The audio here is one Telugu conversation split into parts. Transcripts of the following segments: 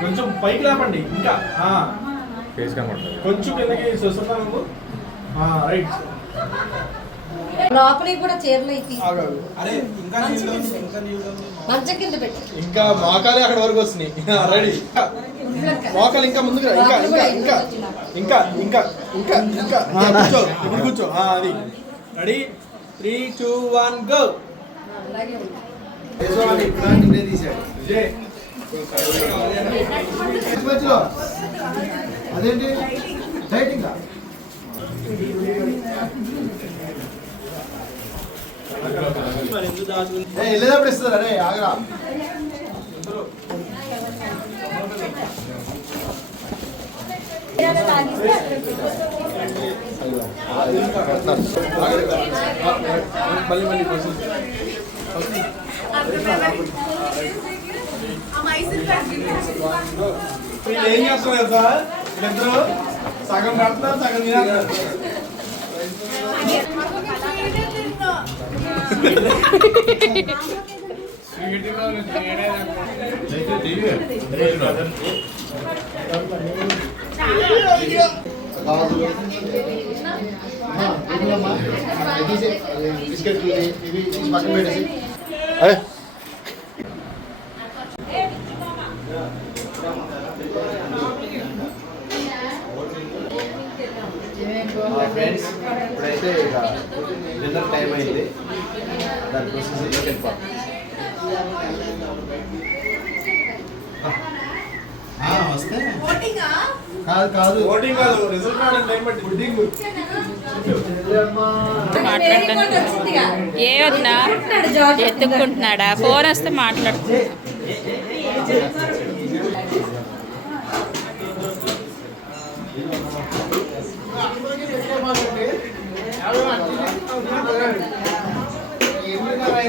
కొంచెం పైకి లేపండి ఇంకా. ఆ, ఫేస్ కనబడుతుంది కొంచెం కిందకి చూస్తున్నాను రైట్. లోపలికి కూడా చీరలు. మంచం కింద పెట్టి. ఇంకా మోకాలే అక్కడ వరకు వస్తున్నాయి. రెడీ మోకాలు ఇంకా ముందుకు. ఇంకా ఇంకా ఇంకా ఇంకా ఇంకా ఇంకా కూర్చో ఇప్పుడు కూర్చో. అది. Ready three two one go అలాగే ఉంది. విజయ్. అదేంటి? డైటింగ్? వెళ్ళేటప్పుడు ఇస్తారు? అరే ఆగరా. మళ్ళీ మళ్ళీ వీళ్ళు ఏం చేస్తున్నారు సార్ వీళ్ళిద్దరు సగం కడుతున్నారు సగం తినేస్తున్నారు బిస్కెట్లు ఇవి పక్కన పెట్టేసి ఫ్రెండ్స్ ఇప్పుడైతే ఇక డిన్నర్ టైం అయింది ఇంటికి వెళ్ళిపోతాం వస్తే కాదు కాదు ఓటింగ్ కాదు రిజల్ట్ రావడానికి టైం పట్టి ఓటింగ్ ఏ వదినా ఎత్తుక్కుంటున్నాడా ఫోన్ వస్తే మాట్లాడు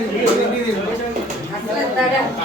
ఇదిగో ఈ బాత్రూమ్ పెట్టండి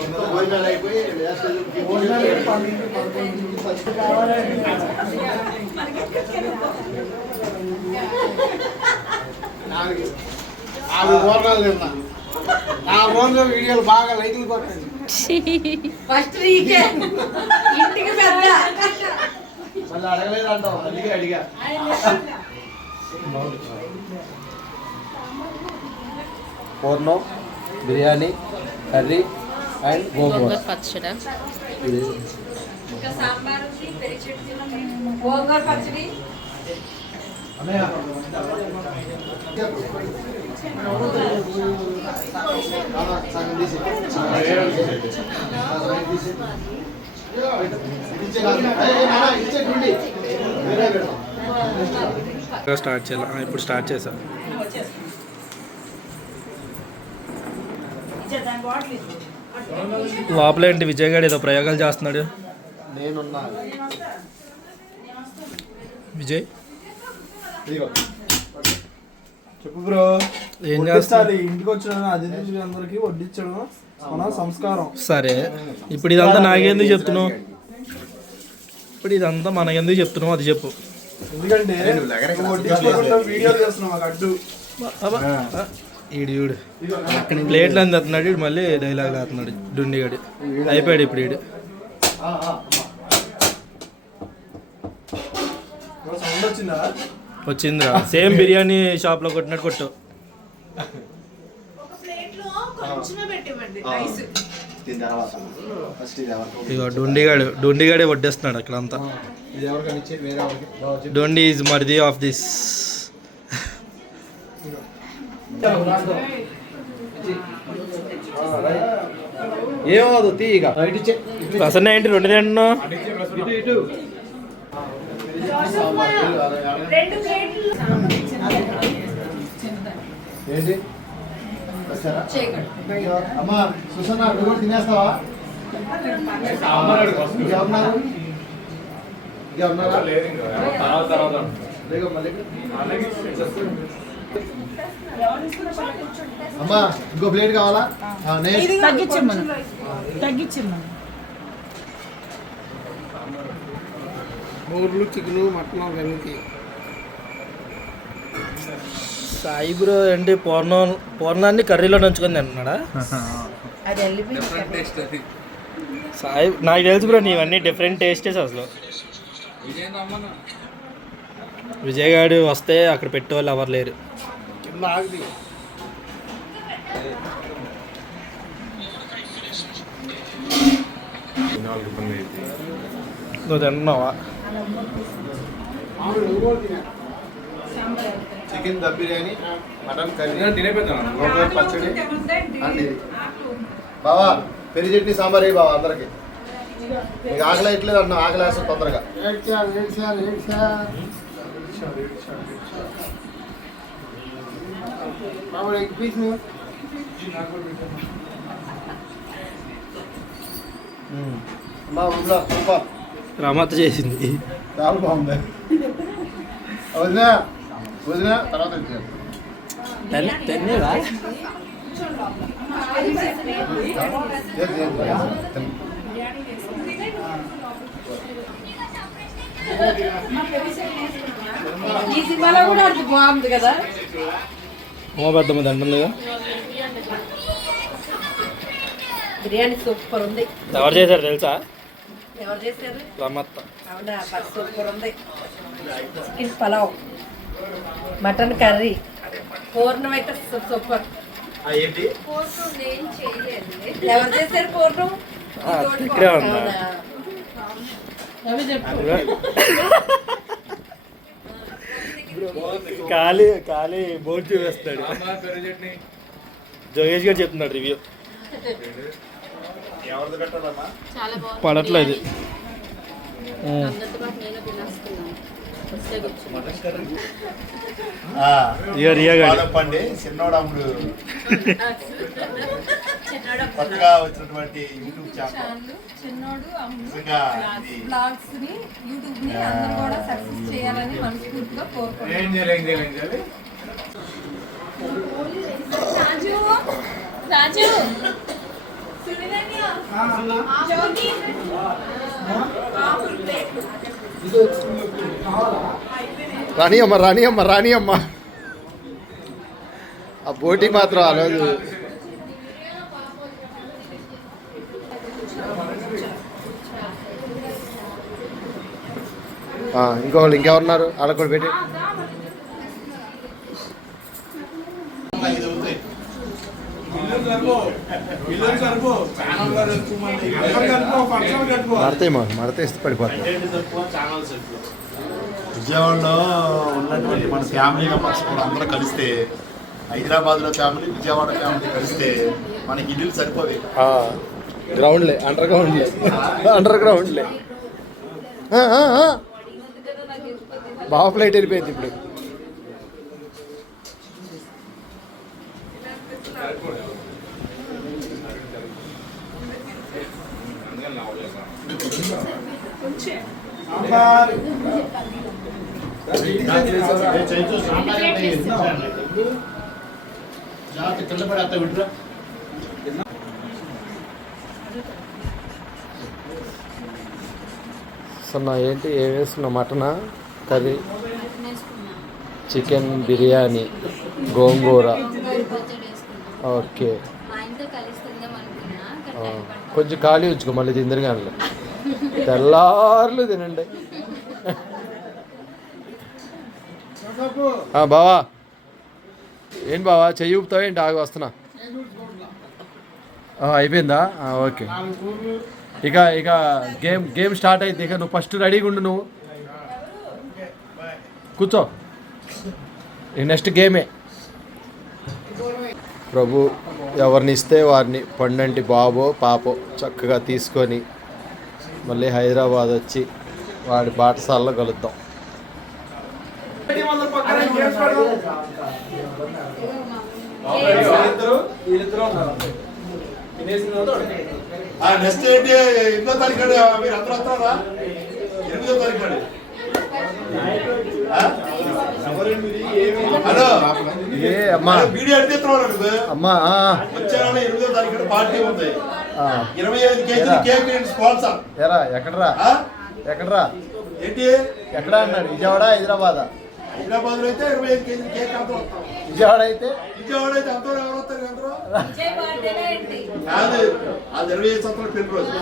మొత్తం భోజనాలు తిన్నా నా ఫోన్లో వీడియోలు బాగా లైకులు కొట్టండి ఫస్ట్ నీకే ఇంటికి పెద్ద. మళ్ళీ అడగలేదు అంటావు అందుకే అడిగా. పూర్ణం బిర్యానీ కర్రీ. అండ్ గోంగూర పచ్చడా. గోంగూర పచ్చడి. స్టార్ట్ చేయాలి? ఇప్పుడు స్టార్ట్ చేసా. లోపల ఏంటి విజయ్ గారు ఏదో ప్రయోగాలు చేస్తున్నాడు? నేనున్నా. విజయ్? చెప్పు బ్రో. ఏం చేస్తారు ఇంటికి వచ్చిన అతిథులందరికీ వడ్డించడం మన సంస్కారం. సరే. ఇప్పుడు ఇదంతా నాకెందుకు చెప్తున్నావు? ఇప్పుడు ఇదంతా మనకెందుకు చెప్తున్నావు? అది చెప్పు. ఎందుకంటే వీడియో చేస్తున్నావు మాకు అడ్డు. ఈడు ఈడు ప్లేట్లు అని తెస్తున్నాడు ఈడు మళ్ళీ డైలాగ్ అవుతున్నాడు డుండిగాడు. అయిపోయాడు ఇప్పుడు ఈడు. వచ్చిందిరా. సేమ్ బిర్యానీ షాప్లో కొట్టినట్టు కొట్టు. ఇగో డొండిగాడు. డొండిగాడే వడ్డేస్తున్నాడు అక్కడ అంతా. డొండి ఈజ్ మర్ది ఆఫ్ దిస్. ఏమవుదు తీ ఇక అసలు ఏంటి రెండు రెండు ఇటు ఇటు ఏంటి అమ్మా సుసన్న నువ్వు కూడా తినేస్తావా ఇంకెవరున్నారు ఇంకెవరున్నారా అమ్మా ఇంకో ప్లేట్ కావాలా? బోర్లు చికెను మటన్ సాయి బ్రో ఏంటి పూర్ణం పూర్ణాన్ని కర్రీలో నంచుకొని తింటున్నాడా? సాయి నాకు తెలుసు బ్రో నీవన్నీ డిఫరెంట్ టేస్టెస్ అసలు. విజయ్ గారు వస్తే అక్కడ పెట్టేవాళ్ళు ఎవరు లేరు. నువ్వు తింటున్నావా chicken dum biryani mutton curry. తినేపోతాను పచ్చడి. అండి. బావా పెరి చట్నీ సాంబార్ అయ్యి బావా అందరికి. మీకు ఆకలి అయ్యట్లేదు అన్న ఆకలి వేస్తుంది తొందరగా. మామూలు ఎగ్ పీస్ నువ్వు మా ఊళ్ళో రమత చేసింది. చాలా బాగుంది. వదిన వదిన. తర్వాత తినేవా ఈ సినిమాలో కూడా అది బాగుంది కదా? అమ్మ పెద్దమ్మ తింటుందిగా బిర్యానీ సూపర్ ఉంది. ఎవరు చేశారు తెలుసా? ఎవరు చేశారు? రమత్త. అవునా పర్ సూపర్ ఉంది. చికెన్ పలావ్ మటన్ కర్రీ పూర్ణం అయితే సూపర్ ఏంటి? ఎవరు చేశారు పూర్ణం? ఇక్కడే ఉందా? అవునా? ఎవరు చెప్పు ఖాళీ ఖాళీ బోర్డు చూపిస్తాడు జోగేష్ గారు చెప్తున్నాడు రివ్యూ ఎవరిది పెట్టాలమ్మా? చాలా బాగుంది. పడట్లేదు బాలప్పండి చిన్నోడు అమ్ముడు. కొత్తగా వచ్చినటువంటి యూట్యూబ్ ఛానల్. చిన్నోడు నిజంగా ఇది బ్లాగ్స్ని యూట్యూబ్ని అందరూ కూడా సక్సెస్ చేయాలని మనస్ఫూర్తిగా కోరుకుంటున్నాను ఏం చేయాలి ఏం చేయాలి ఏం చేయాలి? రాజు రాణి అమ్మ రాణి అమ్మ రాణి అమ్మ. ఆ బోటి మాత్రం ఆ రోజు ఆ, ఇంకోళ్ళు ఇంకెవరున్నారు వాళ్ళకి కూడా పెట్టి. మడతాయి మా మడత ఇస్తే పడిపోతాయి. విజయవాడలో ఉన్నటువంటి మన ఫ్యామిలీ మెంబర్స్ కూడా అందరూ కలిస్తే హైదరాబాద్లో ఫ్యామిలీ విజయవాడ ఫ్యామిలీ కలిస్తే మనకి ఇల్లు సరిపోదు. గ్రౌండ్లే అండర్ గ్రౌండ్లే అండర్ గ్రౌండ్లే బావ ఫ్లైట్ వెళ్ళిపోయింది ఇప్పుడు. కింద పడి అత్త విడ్రా సో నా ఏంటి ఏం వేస్తున్నా మటనా? Curry chicken biryani gongura. Okay. కొంచెం ఖాళీ ఉంచుకో మళ్ళీ తిందరు తెల్లార్లు తినండి. బావా. ఏంటి బావా చెయ్యి ఊపుతావు ఏంటి? ఆగి వస్తున్నా. అయిపోయిందా? ఓకే. ఇక ఇక గేమ్ గేమ్ స్టార్ట్ అయితే ఇక నువ్వు ఫస్ట్ రెడీగా ఉండు నువ్వు. కూర్చో. నెక్స్ట్ గేమే ప్రభు ఎవరిని ఇస్తే వారిని పండంటి బాబో పాపో చక్కగా తీసుకొని మళ్ళీ హైదరాబాద్ వచ్చి వాడి బాటసాలలో కలుద్దాం. నెక్స్ట్ ఏంటి? ఎనిమిదో తారీఖు నాడు మీరు అందరూ వస్తారా ఎనిమిదో తారీఖు నాడు ఆ? హలో. ఏ అమ్మా. వీడియో అడిగితే అమ్మా వచ్చే ఎనిమిదో తారీఖు పార్టీ ఉంది. ఇరవై ఐదు కేజీలు కేక్ స్పాన్సర్. ఎరా ఎక్కడరా? ఆ? ఎక్కడరా? ఏంటి? ఎక్కడ అన్నాడు? విజయవాడ హైదరాబాద్? హైదరాబాద్లో అయితే ఇరవై ఐదు కేజీలు కేక్ అంతా విజయవాడ అయితే? విజయవాడ అయితే అంతా ఎవరు వస్తారు అందరూ కాదు అది ఇరవై ఐదు సంవత్సరాలు పెళ్ళి రోజు.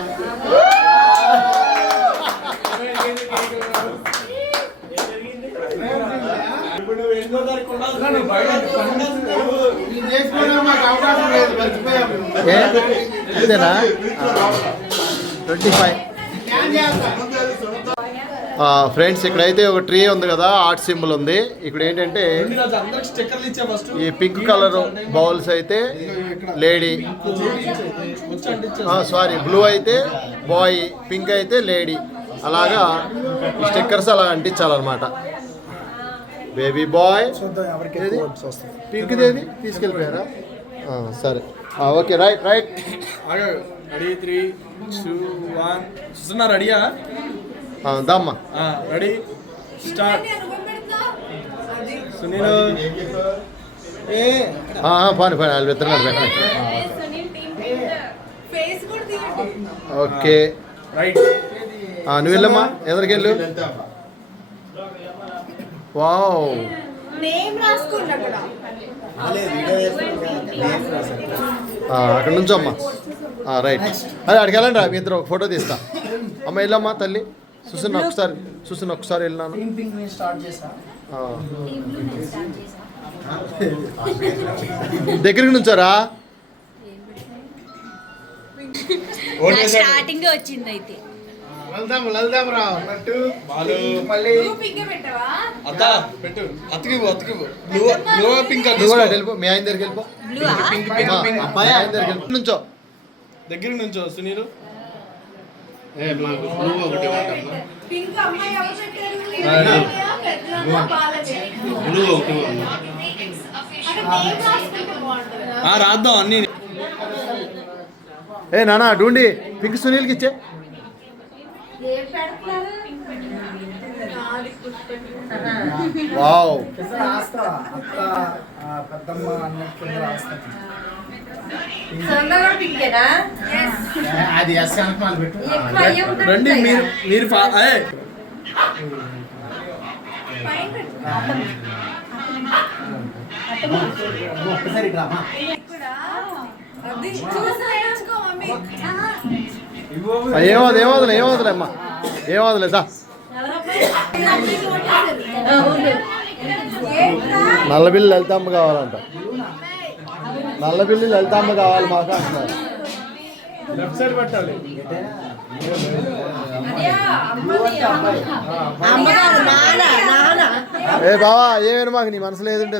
Twenty five. ఫ్రెండ్స్ ఇక్కడైతే ఒక ట్రీ ఉంది కదా ఆర్ట్ సింబల్ ఉంది. ఇక్కడ ఏంటంటే ఈరోజు అందరికి స్టిక్కర్లు ఇచ్చా ఫస్ట్ ఈ పింక్ కలర్ బౌల్స్ అయితే లేడీ. సారీ బ్లూ అయితే బాయ్ పింక్ అయితే లేడీ. అలాగా ఈ స్టిక్కర్స్ అలా అంటించాలన్నమాట. బేబీ బాయ్ పింక్ ఏది? తీసుకెళ్ళిపోయారా? ఆ, సరే. Okay right right. Ready three two one చూస్తున్నా రెడీయా దమ్మా. Ready start Sunil. ఏ పాని పాని వాళ్ళు విత్తనాలు పెట్టండి ఓకే. రైట్ ఆ, నువ్వు వెళ్ళమ్మా. ఎదరికెళ్ళు వావ్. నేమ్ రాసుకోండి అక్కడ నుంచి అమ్మా. రైట్. అదే వెళ్ళండి రా మీ ఇద్దరు ఒక ఫోటో తీస్తా. అమ్మ వెళ్ళమ్మా తల్లి. చూస్తున్నా ఒకసారి చూస్తున్నా ఒకసారి వెళ్ళినాను ఆ. దగ్గరికి నుంచారా? స్టార్టింగ్ వచ్చింది అయితే వెళ్దాం వెళ్దాం రా. పట్టు బాలు. మళ్ళీ అత్త. పెట్టు. అతికి అతికి నువ్వు నువ్వు పింక్ నువ్వు కూడా వెళ్ళిపో మీ ఆయన దగ్గరికి వెళ్ళిపో. పింక్ పింక్ అమ్మా, పింక్ అబ్బాయి ఆయన దగ్గరికి వెళ్ళిపో నుంచో. దగ్గర నుంచో సునీల్. ఏ మాకు నువ్వు ఒకటి వాడమ్మా. పింక్ అమ్మాయి ఎవరు పెట్టారు? నువ్వు ఒకటి వాడమ్మా. ఆ రాద్దాం అన్ని. ఏ నానా డూండి. పింక్ సునీల్కి ఇచ్చే. వావ్. అది ఎస్ పెట్టు. రండి మీరు మీరు అది చూసి నేర్చుకో మమ్మీ ఆ, ఏమోదులే ఏమవుతుంది అమ్మా ఏమోదులే దా. నల్ల బిల్లు లలితమ్మ కావాలంట. నల్ల బిల్లు లలితమ్మ కావాలి మాకు అంటున్నారు. లెఫ్ట్ సైడ్ పెట్టాలి ఏ బావా ఏమైనా మాకు నీ మనసులో ఏదుంటే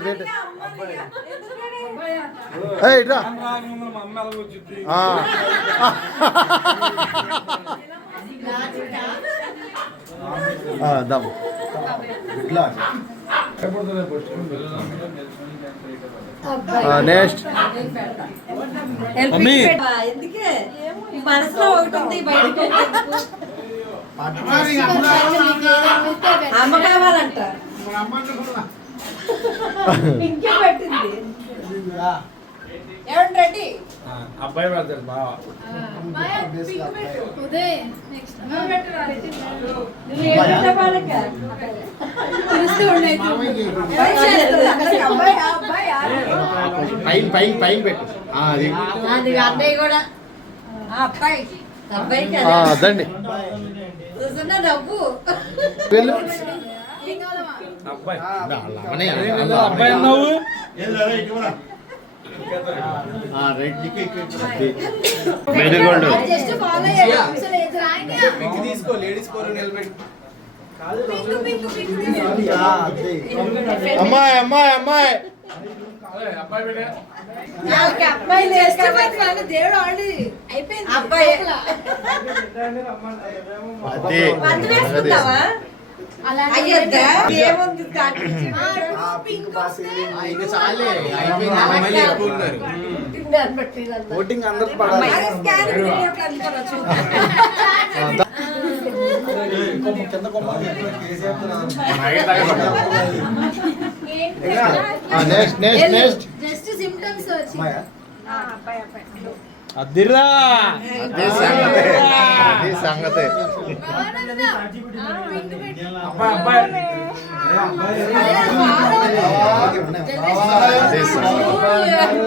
ఇట్రా. దమ్ నెక్స్ట్ మనసులో ఒకటి ఉంది బయటకు అమ్మ కావాలంట. ఇంకే పెట్టింది. ఏమండి రెడ్డి? అబ్బాయి పెడతారు బావా. పైన పైన పైన పెట్టు. ఆ, అది. అది అన్నయ్య కూడా. ఆ అబ్బాయి. అబ్బాయికి ఆ, అదే. దండి చూస్తున్నా నవ్వు. వెళ్ళు. అబ్బాయి. అబ్బాయి అన్నావు పింక్ తీసుకో లేడీస్ కోరు నిలబెట్టి అమ్మాయి అమ్మాయి అమ్మాయి. అబ్బాయి దేవుడు ఆల్రెడీ అయిపోయింది. అబ్బాయి. అయ్యొద్దా ఏముంది ఓటింగ్ అందరికి పడాలి. Next next next just symptoms వచ్చి. అదిరా అదే సంగతే. అదే సంగతే. అదే సంగతి.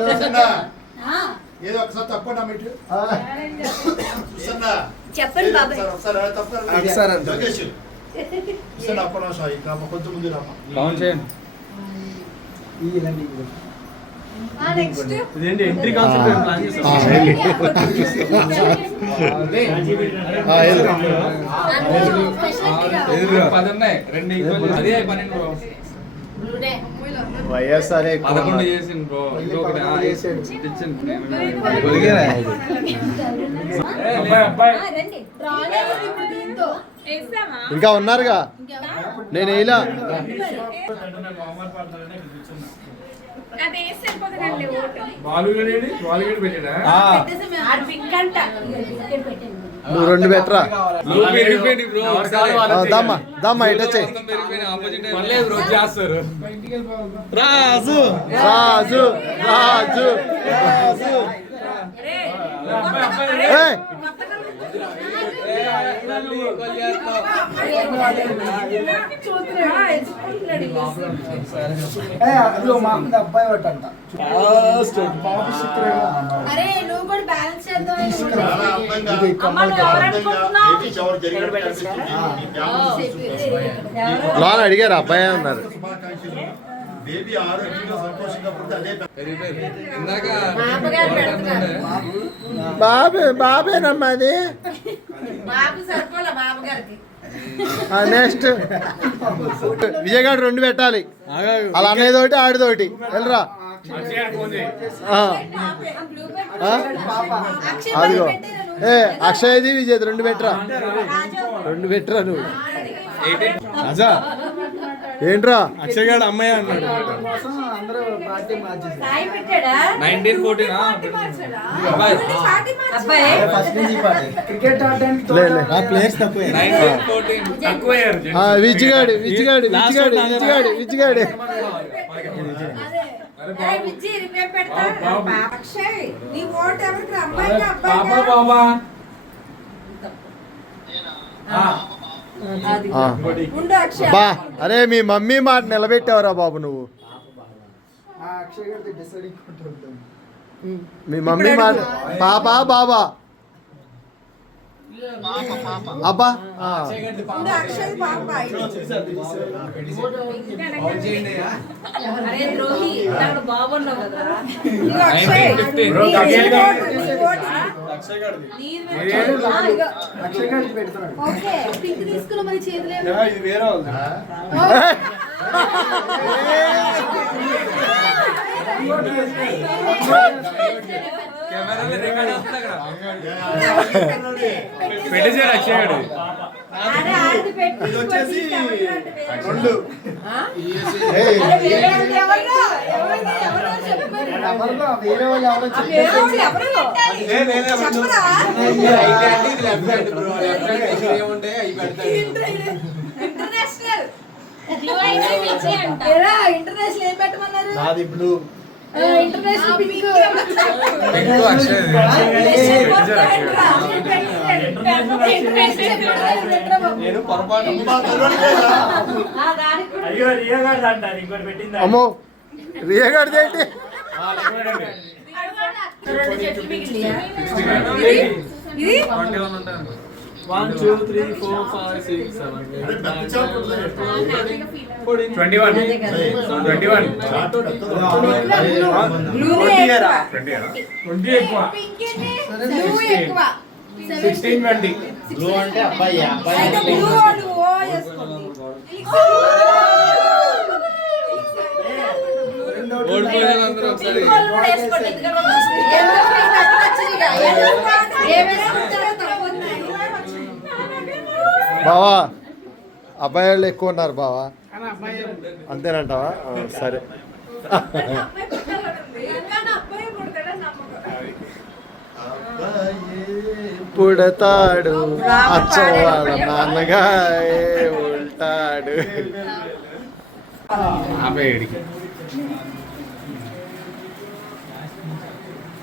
చూసన్నా ఏదో ఒకసారి తప్పకుండా మీరు చూసన్నా చెప్పండి బాబాయ్. ఒకసారి. లోకేష్ కొంచెం ముందు చేయండి. ఇదేంటి? ఎంట్రీ కాన్సెప్ట్ ప్లాన్ వైఎస్ఆర్ పదకొండు. చేసింది బ్రో. ఇంకొకటి ఇంకా ఉన్నారుగా? నేను వేయలా? నువ్వు రెండు బెటరా దమ్మా దమ్మా ఇటు బ్రో చేస్తారు. రాజు. అరే నువ్వు కూడా బ్యాలెన్స్ చేద్దాం అనిపిస్తుంది. మీ ఫ్యామిలీ చూస్తుంది. లోన అడిగారు అబ్బాయి ఉన్నారు శుభాకాంక్షలు. బేబీ ఆరోగ్యంగా సంతోషంగా పుడితే అదే ఇందాక. బాబే బాబేనమ్మా అది. బాబు సరిపోలే బాబుగారికి నెక్స్ట్ విజయగాడు రెండు పెట్టాలి. అలా అనేదోటి ఆడిదోటి వెళ్ళరా. ఆ. ఆ? అదిగో. ఏ అక్షయ్ది విజయ్ రెండు పెట్టరా? రెండు పెట్టరా నువ్వు? రాజా ఏంట్రా? అక్షయ్ గారు అమ్మాయి అన్నాడు. రిపేర్ పెడతా. అక్షయ్ బాబా బాబా బా అరే మీ మమ్మీ మాట నిలబెట్టావురా బాబు నువ్వు. మీ మమ్మీ మాట పాపా బాబా? అబ్బా బాగున్నావు కదా. ఓకే పింక్ తీసుకున్న మరి చేతులు ఇది వేరే వాళ్ళు కెమెరాలో రికార్డ్ అవుతుంది అక్కడ పెట్టేసాడు అక్షయ్ గారు అరే ఆడిది పెట్టి వచ్చేసి. రెండు ఇంటర్నేషనల్. ఇంటర్నేషనల్ ఏం పెట్టమన్నారు? నాది బ్లూ ఇంటర్నేషనల్ పింక్ అమ్మా, రియగాడు అంటారు ఇది one two three four five six seven. Twenty one twenty one. Twenty ఎక్కువ. సిక్స్టీన్ ట్వంటీ అంటే అబ్బాయి అయితే బావా అబ్బాయి వాళ్ళు ఎక్కువ ఉన్నారు బావా. అంతేనంటావా? సరే. పుడతాడు అచ్చం వాళ్ళ నాన్నగా ఉంటాడు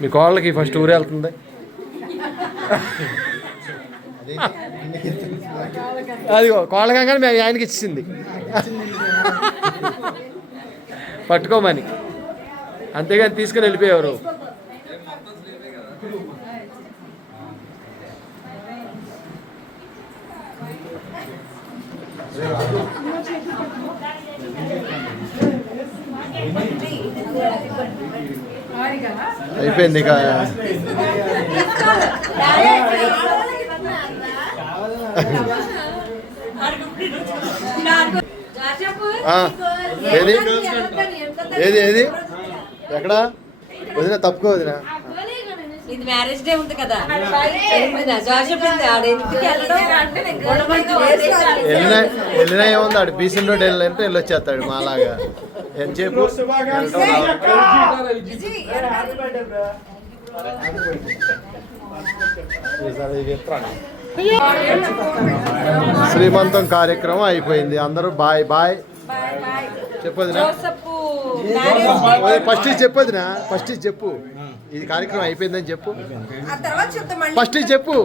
మీ కోళ్ళకి ఫస్ట్ ఊరే వెళ్తుంది. అది కోళ్ళ కంగానే మేము ఆయనకి ఇచ్చింది. పట్టుకోమని. అంతేగాని తీసుకుని వెళ్ళిపోయేవారు. అయిపోయింది ఇక. ఏది? ఏది ఏది? ఎక్కడ? వదిన తప్పుకో వదిన. ఇది మ్యారేజ్ డే ఉంది కదా. వెళ్ళినా ఏముంది ఆడు బీసీన్ రోడ్ వెళ్ళాలంటే వెళ్ళొచ్చేస్తాడు మాలాగా. శ్రీమంతం కార్యక్రమం అయిపోయింది. అందరూ బాయ్ బాయ్. చెప్పొదినా ఫస్ట్ చెప్పొదినా ఫస్ట్ చెప్పు. ఇది కార్యక్రమం అయిపోయిందని చెప్పు. ఫస్ట్ చెప్పు.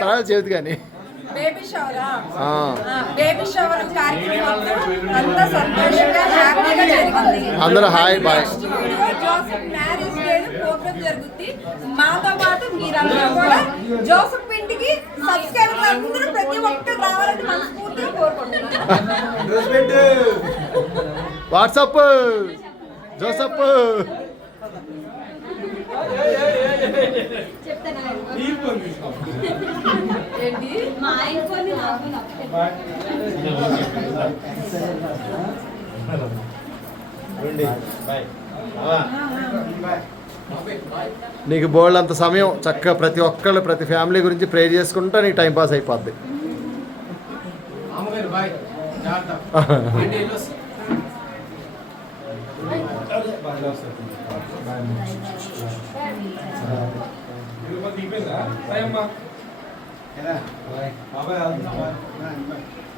తర్వాత చెబుదు కానీ. బేబీ షవరా? ఆ, బేబీ షవర్ కార్యక్రమం అంతా సంతోషంగా హ్యాపీగా జరిగింది. అందరూ hi bye. Next video Joseph marriage day programme జరుగుద్ది. మాతో పాటు మీరందరూ కూడా జోసఫ్ ఇంటికి సబ్స్క్రైబర్లు అందరూ ప్రతి ఒక్కరు రావాలని మనస్ఫూర్తిగా కోరుకుంటున్నాను వాట్సప్. జోసప్ కొన్ని నీకు బోల్డ్ అంత సమయం చక్కగా ప్రతి ఒక్కళ్ళు ప్రతి ఫ్యామిలీ గురించి ప్రే చేసుకుంటా నీకు టైం పాస్ అయిపోద్ది బాయ్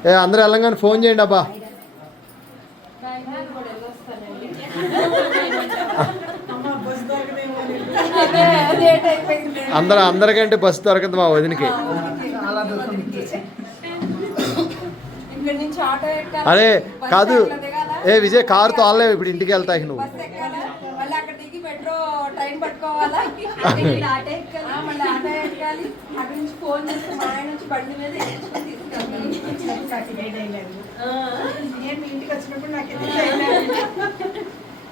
ఏ అందరూ వెళ్ళంగానే ఫోన్ చేయండి అబ్బా. అందరూ అందరికంటే బస్సు దొరకదు మా వదినకి. అరే కాదు? ఏ విజయ్ కారు తోలలేవు ఇప్పుడు ఇంటికి వెళ్తాయి నువ్వు బస్ ఎక్కాలా మళ్ళీ అక్కడ దిగి పట్టుకోవాలా? మళ్ళీ ఆటో ఎక్కాలి ఆ, మళ్ళీ ఆటో ఎక్కాలి. అక్కడ నుంచి ఫోన్ చేస్తే మా ఆయన నుంచి బండి మీద ఎక్కించుకొని తీసుకెళ్తాను ఆ.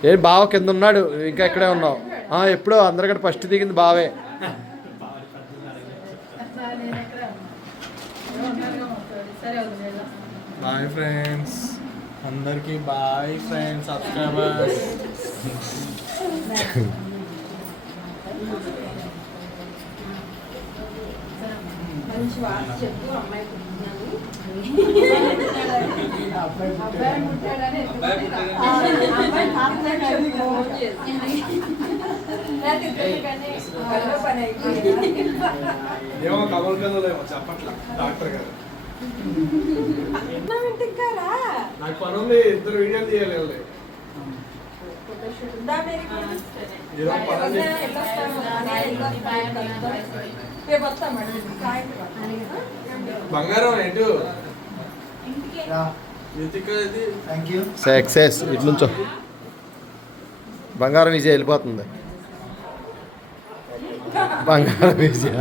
ఏ బావ కింద ఉన్నాడు ఇంకా ఇక్కడే ఉన్నావు. ఆ, ఎప్పుడో అందరికంటే ఫస్ట్ దిగింది బావే. బాయ్ ఫ్రెండ్స్ అందరికీ బాయ్ ఫ్రెండ్స్ సబ్స్క్రైబర్స్ మంచి వార్త చెప్పు అమ్మాయి అబ్బాయి పుట్టాడని అబ్బాయి తాతనే ఫోన్ చేసి. ఏమో కబల్ కదలేమో చెప్పట్లా డాక్టర్ గారు. నాకు పని ఉంది ఇద్దరు వీడియోలు తీయాలి బంగారం ఏంటి? సక్సెస్ ఇటు నుంచో. బంగారం విజయ్ వెళ్ళిపోతుంది. బంగారం విజయ.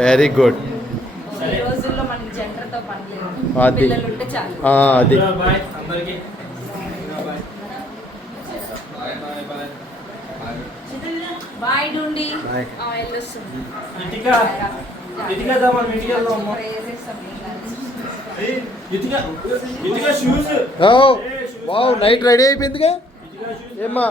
వెరీ గుడ్ ఈ రోజుల్లో మనకి జెండర్తో పని లేదు అది. పిల్లలు ఉంటే చాలు అది. అందరికి. బాయ్. నుండి వెళ్ళొస్తుంది. అమ్మా. షూస్ వావ్ నైట్ రెడీ అయిపోయిందిగా. ఏమ్మా?